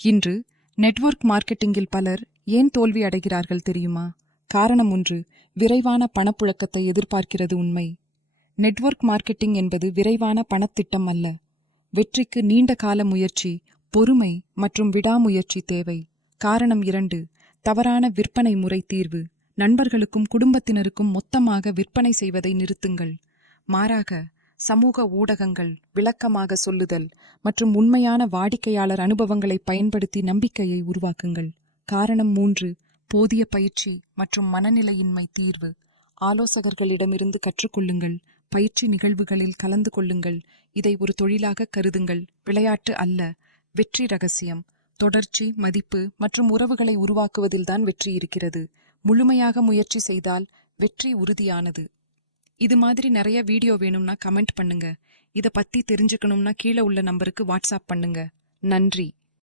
இன்று நெட்வொர்க் மார்க்கெட்டிங்கில் பலர் ஏன் தோல்வி அடைகிறார்கள் தெரியுமா? காரணம் ஒன்று, விரைவான பணப்புழக்கத்தை எதிர்பார்க்கிறது. உண்மை. நெட்வொர்க் மார்க்கெட்டிங் என்பது விரைவான பணத்திட்டம் அல்ல. வெற்றிக்கு நீண்ட கால முயற்சி, பொறுமை மற்றும் விடாமுயற்சி தேவை. காரணம் 2, தவறான விற்பனை முறை தீர்வு. நண்பர்களுக்கும் குடும்பத்தினருக்கும் மொத்தமாக விற்பனை செய்வதை நிறுத்துங்கள். மாறாக, சமூக ஊடகங்கள், விளக்கமாக சொல்லுதல் மற்றும் உண்மையான வாடிக்கையாளர் அனுபவங்களை பயன்படுத்தி நம்பிக்கையை உருவாக்குங்கள். காரணம் 3, போதிய பயிற்சி மற்றும் மனநிலையின்மை தீர்வு. ஆலோசகர்களிடமிருந்து கற்றுக்கொள்ளுங்கள். பயிற்சி நிகழ்வுகளில் கலந்து கொள்ளுங்கள். இதை ஒரு தொழிலாக கருதுங்கள், விளையாட்டு அல்ல. வெற்றி ரகசியம் தொடர்ச்சி, மதிப்பு மற்றும் உறவுகளை உருவாக்குவதில்தான் வெற்றி இருக்கிறது. முழுமையாக முயற்சி செய்தால் வெற்றி உறுதியானது. இது மாதிரி நிறைய வீடியோ வேணும்னா கமெண்ட் பண்ணுங்க. இதை பத்தி தெரிஞ்சுக்கணும்னா கீழே உள்ள நம்பருக்கு வாட்ஸ்அப் பண்ணுங்க. நன்றி.